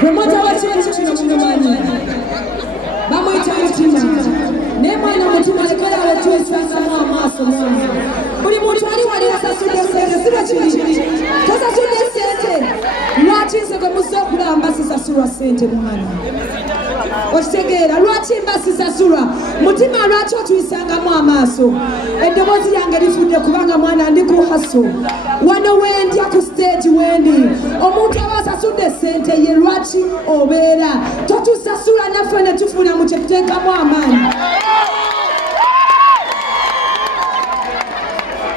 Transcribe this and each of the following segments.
Promota wa chini chini mnamani. Mama itamutima. Neema na mutima lekala wetu sasa mwa maso mwanzo. Uli mutwali wali asasude sente siba chini. Tosa sude sente. Lwachi soko musokula ambasi sasura sente mwana. Ostegera lwachi mbasi sasura. Mutima lwachi tuisanga mwa maso. Endobozi yange lifude kubanga mwana ndiku haso. Wano wendi ku stage wendi. Omuntu abasasude sente ye lwachi obera. Totusasura naffe ne tufuna mu kyekuteeka mu amaanyi.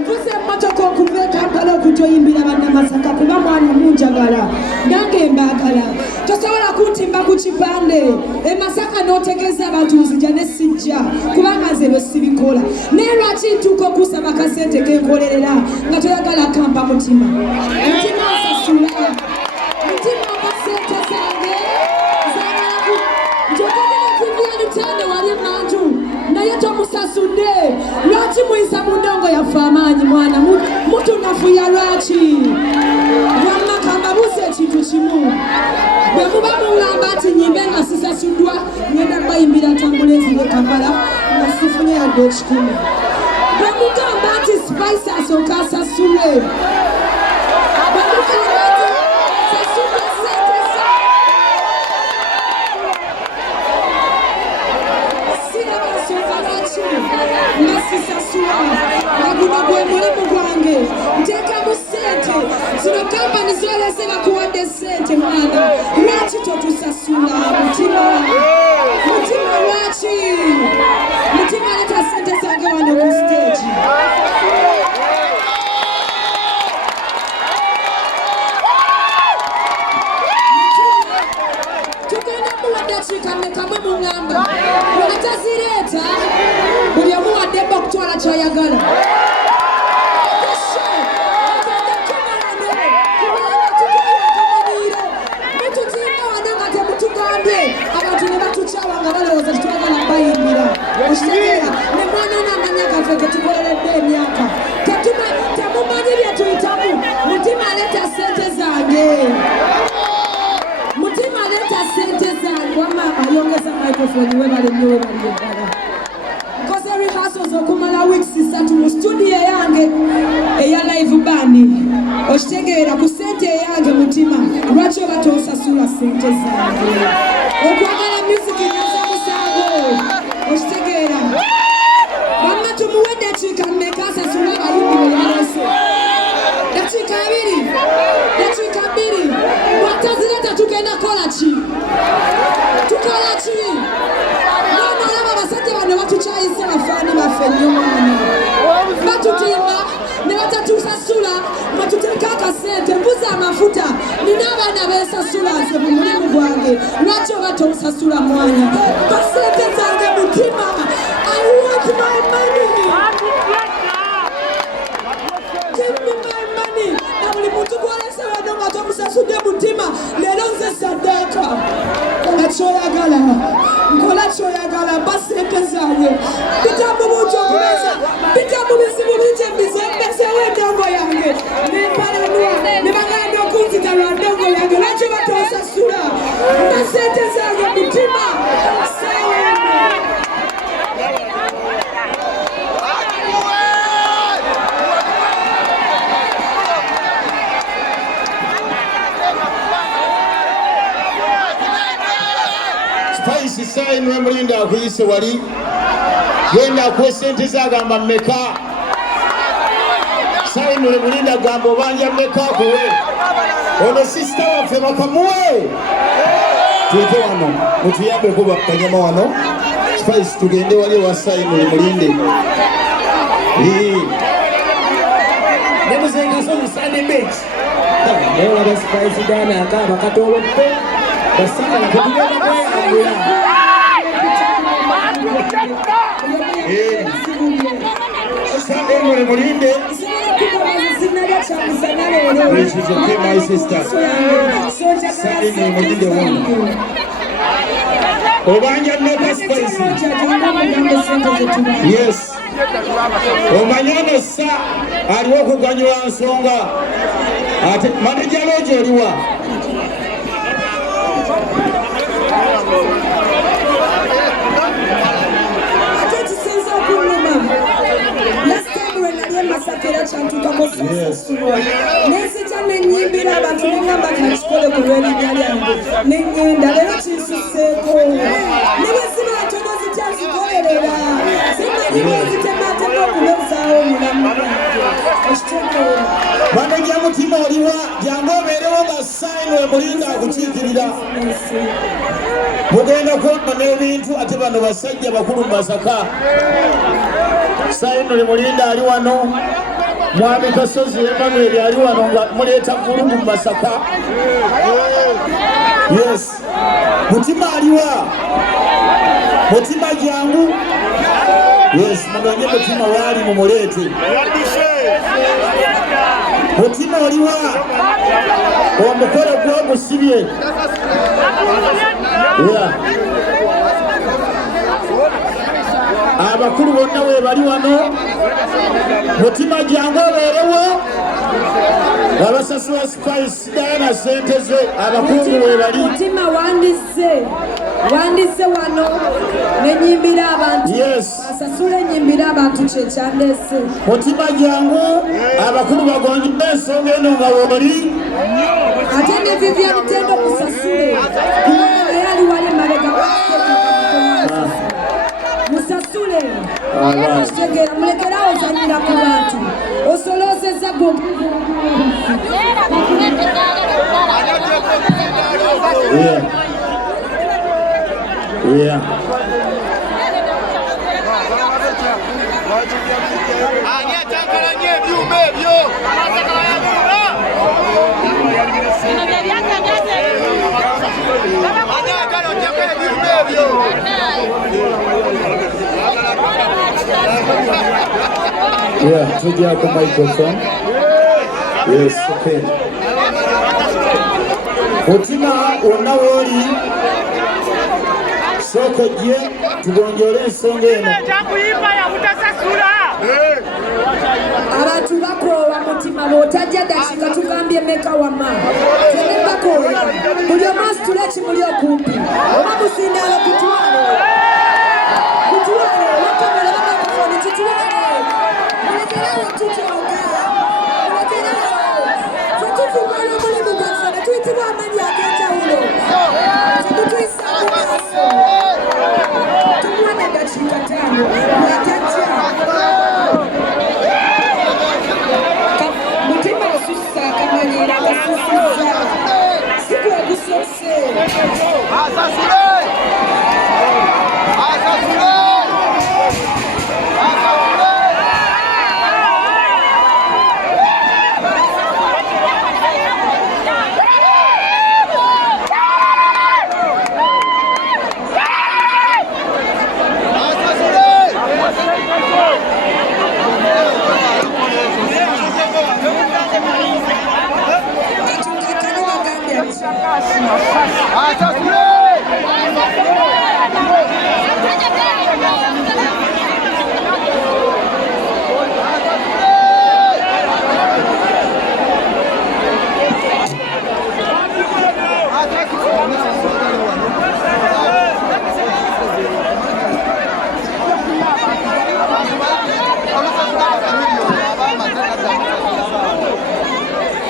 Mvuze emmotoka okuva e Kampala okujoyimbira bannamasaka kuba mwana munjagala nange mbaagala. Tosobola kuntimba ku kipande emasaka n'otegeeza abantu nzija ne sijja kubanga nze bwe sibikola. Naye lwaki ntuuka okusaba kasente kenkolerera nga toyagala kampa mutima? Mutima osasula. Mutima oba sente zange zaagala njogera kuviya lutande wali manju naye tomusasudde. Lwaki muyisa mu ndongo yaffe amaanyi mwana mutunafuya lwaki? Wamma kambabuuza ekintu kimu. Bwe muba mungamba nti nyimbe nga sisasuddwa ngenda bayimbira ntambula enzire Kampala nga sifunye yadde ekikumi. Bwe mugamba nti Spice asooka asasulwe. Bwe mugamba nti sasudde sente siraba nsonga lwaki nga sisasula nga guno gwe mulimu gwange nteekamu sente. Zino kampani zolese bakuwadde sente mwana. Lwaki totusasula mutima? Mutima lwaki? Mutima leta sente zange wano ku stage. Tugenda muwa dakiika mmeka mwe mungamba? Bw'atazireeta buli omu waddeko okutwala ky'ayagala. Abantu ne batucawa nga balowooza tetwagala bayimbira. Okitegeera ne mwana n'amanya gaffe ge tukoleredde emyaka. Temumanyi bye tuyitamu. Mutima leeta sente zange. Mutima leeta sente zange. Wamma ayongeza microphone webale nnyo webali eddala. Nkoze rehearsals okumala weeks 3 mu studio yange eya live band. Okitegeera ku sente yange mutima. Lwaki oba tosasula sente zange? Okwagala music nyoza musango. Okitegeera wamma tumuwe dakiika mmeka asasula abayimbi be yalese? Dakiika 2. Dakiika 2. Bw'atazireta tugenda kola ki? Tukola ki? Mwana olaba abasajja bano batukyayisa bafaani baffe nnyo mwana. Batutimba ne batatusasula batuteeka akasente. Mbuza amafuta nina abaana beesasula nze mu mulimu gwange. Lwaki oba tonsasula mwana? Basente zange mutima. I want my money. Give me my money. Na buli muntu gwolese wano nga tomusasudde mutima leero nze saddaaka. Kola ky'oyagala. Nkola ky'oyagala. Basente zange. Bita mu bungi okumeza. Bita mu bizibu bingi embizeewo endongo yange. Ne mpalanwa. Ne bagenda okunzita lwa ndongo yange. Lwaki oba tonsasula? Basente zange mutima. Spice sign we mulinda akuyise wali. Genda akuwe sente zagamba mmeka. Sign we mulinda gamba obanja mmeka kuwe. Ono sister waffe bakamuwe. Tuite wano. Mutuyambe kuba kanyama wano. Spice tugende wali wa sign we mulinde. Nemuzenga so Sunday beach. Spice Dana akaba katolope basika na kutugenda kweyambula Sunday Mulinde. Which is okay, my sister. Sunday Mulinde one. Obanya never spicy. Yes. Omanyano sa aliwo kuganyula nsonga. Ate manager lojo aliwa. Yes. Nesita nenyimbira abantu nengamba kakikole ku lw'erinnya lyange nenyenda leero kinsuseeko nebwesiba ntono zikyanzikolerera simanyi zitematema okulozaawo omulamu ekitegeera manager mutima oliwa jangu obeerewo nga Simon Mulinde akukiikirira mugenda kwonna n'ebintu ate bano basajja bakulu mu Masaka Simon Mulinde ali wano Mwami Kasozi Emmanuel ali wano nga muleeta Vulugu mu Masaka. Yes. Mutima aliwa. Mutima jangu. Yes, muganye mutima wali mumuleete. Mutima oliwa. Omukolo gw'ogusibye. Yeah. Abakulu bonna we bali wano mutima jangu obeerewo abasasula Spice Dana sente ze abakungu we bali mutima wandise wano nenyimbira abantu asasula enyimbira abantu kyekyandeese mutima jangu abakulu bagonye ensonga eno nga woli ate nevivya bitendo musasule yali wali mabega musasule tegera mulekerawo zanyira ku bantu osolozeza go Yeah. Yeah, to the microphone. Yes, okay. Mutima wonna woli soko je tugonjole ensonga eno abantu bakoowa mutima bw'otajja dakika tugambye meka wama tene bakooya buli omu asitula ekimuli okumpi oba musindaalo kutwale wakamera bamaikofoni kitwale mulekerawo tutyoga mulekerawo tetuvumbala omulimu gwaffe ne tuyitibwa amannya ag'enjawulo temutuyisa mu maaso tumuwane dakika 5